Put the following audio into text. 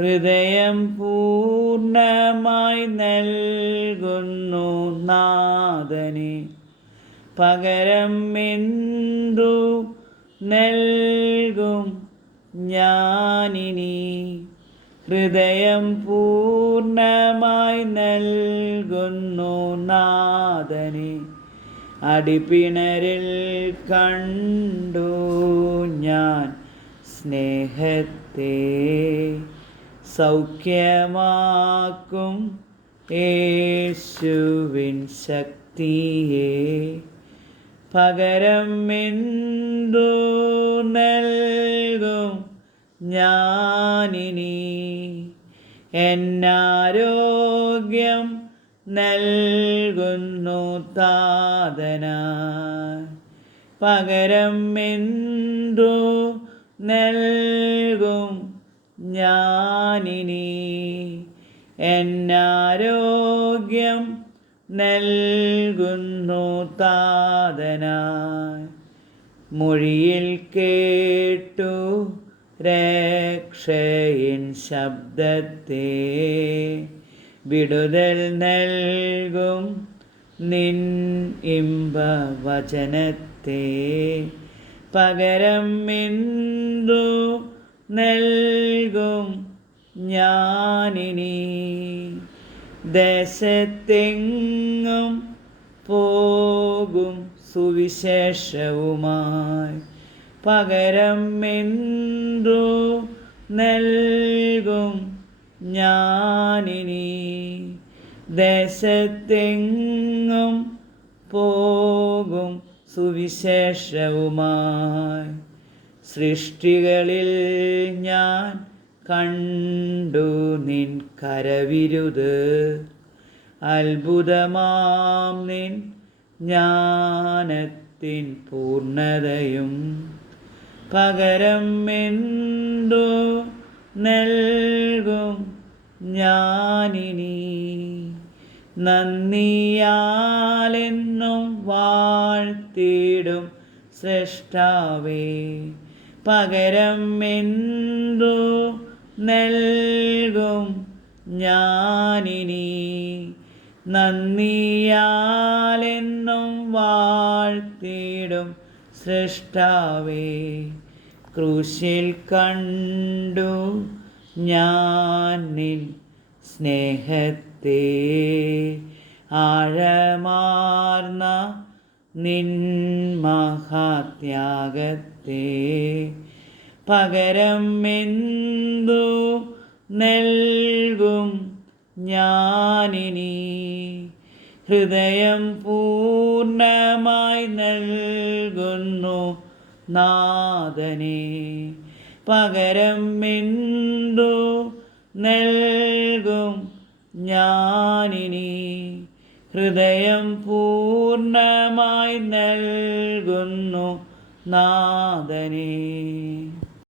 ഹൃദയം പൂർണമായി നൽകുന്നു നാഥനെ. പകരം എന്തു നൽകും ഞാനിനി? ഹൃദയം പൂർണമായി നൽകുന്നു നാഥനെ. അടിപ്പിണരിൽ കണ്ടു ഞാൻ സ്നേഹത്തെ. സൗഖ്യമാക്കും യേശുവിൻ ശക്തിയെ. പകരം എന്തു നൽകും ഞാനിനി? എന്നാരോഗ്യം നൽകുന്നു താതന പകരം എന്തു നൽകും ഞാനിനി എന്നാരോഗ്യം നൽകുന്നു താതനായി? മൊഴിയിൽ കേട്ടു രക്ഷയിൻ ശബ്ദത്തെ വിടുതൽ നൽകും നിൻ ഇമ്പവചനത്തെ പകരം എന്തു നൽകും ഞാനിനി. ദേശത്തെങ്ങും പോകും സുവിശേഷവുമായി. പകരം എന്തു നൽകും ഞാനിനി. ദേശത്തെങ്ങും പോകും സുവിശേഷവുമായി. സൃഷ്ടികളിൽ ഞാൻ കണ്ടു നിൻ കരവിരുത്. അത്ഭുതമാം നിൻ ജ്ഞാനത്തിൻ പൂർണതയും പകരം എന്തു നൽകും ഞാനിനി? നന്ദിയാലെന്നും വാഴ്ത്തിടും സൃഷ്ടാവേ. പകരം എന്തു നൽകും ഞാനിനി. നന്ദിയാലെന്നും വാഴ്ത്തിടും സൃഷ്ടാവേ. ക്രൂശിൽ കണ്ടു ഞാനിൽ സ്നേഹത്തെ ആഴമാർന്ന നിൻ മഹാത്യാഗത്തെ പകരം എന്തു നൽകും ഞാനിനി? ഹൃദയം പൂർണമായി നൽകുന്നു നാഥനെ. പകരം എന്തു നൽകും ഞാനിനി? ഹൃദയം പൂർണമായി നൽകുന്നു നാഥനേ.